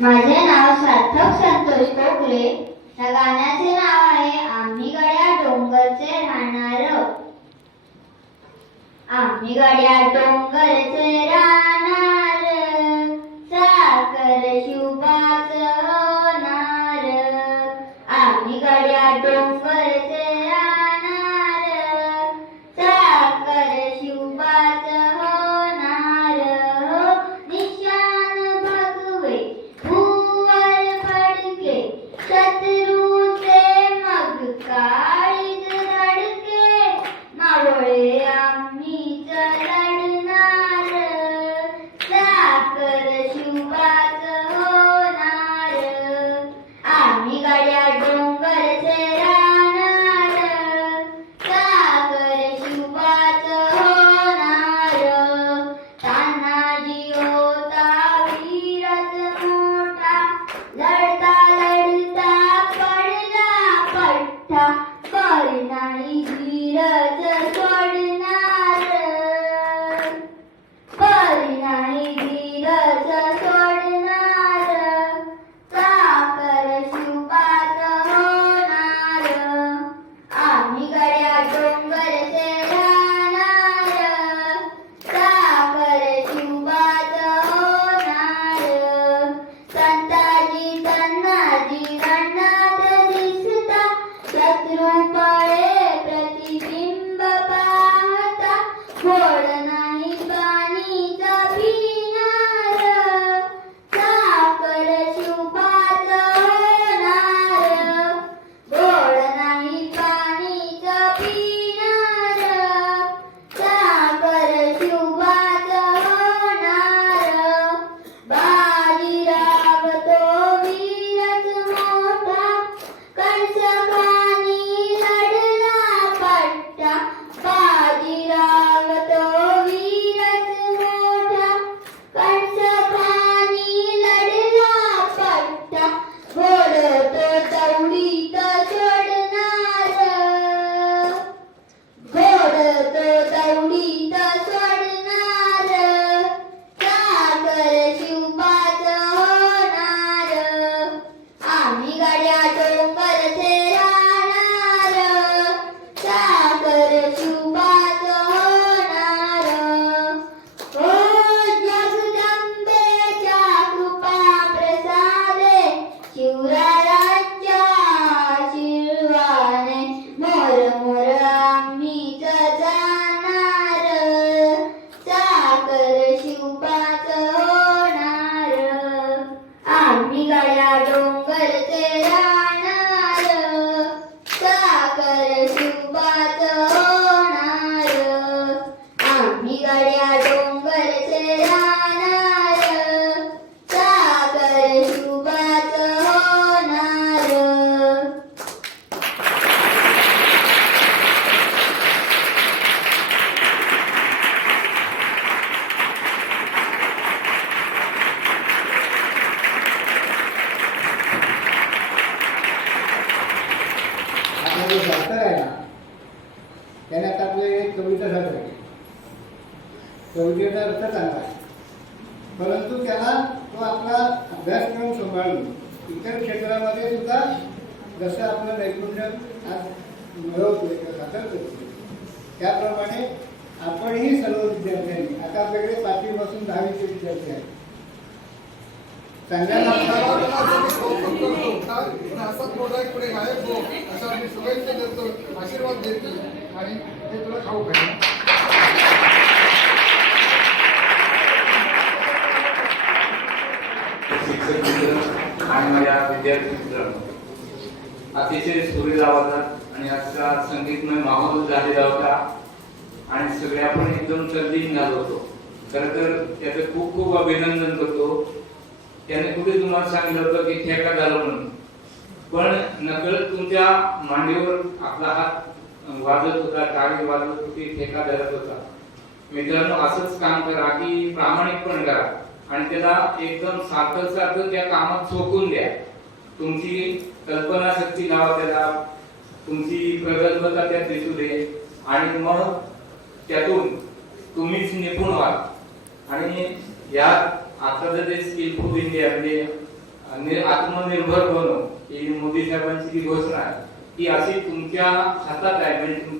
माझे नाव सार्थक संतोष कोकले. या गाण्याचे नाव आहे आम्ही गड्या डोंगरचे राहणार. आम्ही गड्या डोंगरचे राहणार, साखर शिवबाच होणार. आम्ही गड्या डोंगरचे राहणार, साखर शिवबाच होणार. निशान भगवे भुवर फडके, शत्रूचे मग काळीज रडके. मावळे आम्हीच लढणार, साखर शिवबाच होणार. आम्ही गड्या डोंगरचे राहणार, साखर शिवबाच होणार. तानाजी होता वीरच मोठा, लढता लढता पडला पठ्ठा. बळी नाही धीरच सोडणार, बळी नाही धीरच सोडणार. साखर शिवबाच होणार. आम्ही गड्या डोंगरचे राहणार, साखर शिवबाच होणार. संताजी तन्नाजी रणात दिसता, शत्रू पळे प्रतिबिंब पाहता. गोड नाही पाणीचा पिणार, साखर शिवबाच होणार. गोड नाही पाणीचा पिणार, साखर शिवबाच होणार. बाजीराव तो वीरच मोठा, कंसखानी लढला पठ्ठा. बाजीराव तो वीरच मोठा, कंसखानी लढला पठ्ठा. घोड तो दौडीत सोडणार, घोड तो दौडीत सोडणार. साखर शिवबाच होणार. आम्ही गड्या डोंगरचे राहणार, साखर शिवबाच होणार. ओ जगदंबेच्या कृपा प्रसादे, शिवरायांच्या आशीर्वाने. मोर मोर आम्हीच जाणार, साखर शिवबाच होणार. आम्ही गड्या डोंगरचे राहणार, साखर शिवबाच होणार. आम्ही गड्या डोंगरचे राहणार, साखर शिवबाच होणार. आपला जो डॉक्टर आहे ना, त्याने आता आपलं एक कविता सादर केली. कवितेचा अर्थ चांगला आहे, परंतु त्याला तो आपला अभ्यासक्रम सांभाळून इतर क्षेत्रामध्ये सुद्धा जसं आपलं नैपुण्य आज मिळवतो किंवा सादर करतो, त्याप्रमाणे आपणही सर्व विद्यार्थ्यांनी, आता आपल्याकडे 5वी पासून 10वीचे विद्यार्थी आहेत, चांगल्या पुढे गायक हो अशा मी शुभेच्छा देतो, आशीर्वाद देतो आणि ते तुला खाऊ पाहिजे. शिक्षक मित्र आणि माझ्या विद्यार्थी मित्रांनो, अतिशय सुरेल आवाजात आणि आजचा संगीतमय माहोल झालेला होता आणि सगळे आपण एकदम तल्लीन झालो होतो. खरं तर त्याचं खूप खूप अभिनंदन करतो. त्याने कुठे तुम्हाला सांगितलं होतं की ठेका झालं म्हणून, पण नकळत तुमच्या मांडीवर आपला हात वाजत होता, टाळी वाजत होती, ठेका धरत होता. मित्रांनो, असंच काम करा की प्रामाणिकपणे करा आणि त्याला एकदम सारखं सारखं त्या कामात झोकून द्या. तुमची कल्पनाशक्ती लावा त्याला, तुमची प्रगल्भता त्यात दिसू दे आणि मग त्यातून तुम्हीच निपुण व्हाल. आणि या आता जे स्किलफुल इंडिया म्हणजे आत्मनिर्भर बनव ही मोदी साहेबांची जी घोषणा आहे ती अशी तुमच्या हातात आहे म्हणजे